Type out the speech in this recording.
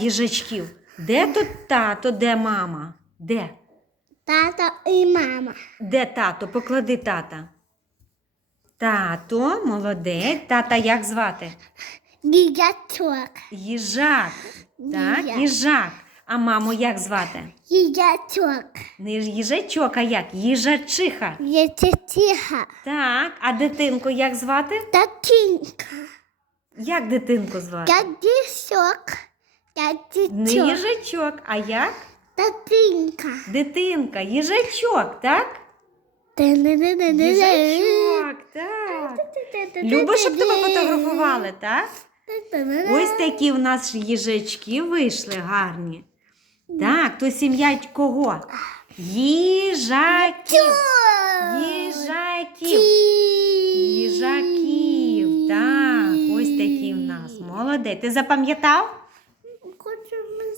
їжачків. Де тут тато, де мама? Де? Тато і мама. Де тато? Поклади тата. Тато, молодець. Тата як звати? Їжачок. Їжак. Так, Їжак. їжак. А маму як звати? Їжачок. Не їжачок, а як? Їжачиха. Їжачиха. Так, а дитинку як звати? Татінка. Як дитинку звати? Дядісок. Не їжачок, а як? Татінка. Дитинка, їжачок, так? Їжачок. Їжачок, так. Любиш, щоб тебе фотографували, так? Ось такі в нас їжачки вийшли гарні. Так, то сім'я кого? Їжаків. Їжаків. Їжаків. Так, ось такі в нас. Молодець. Ти запам'ятав?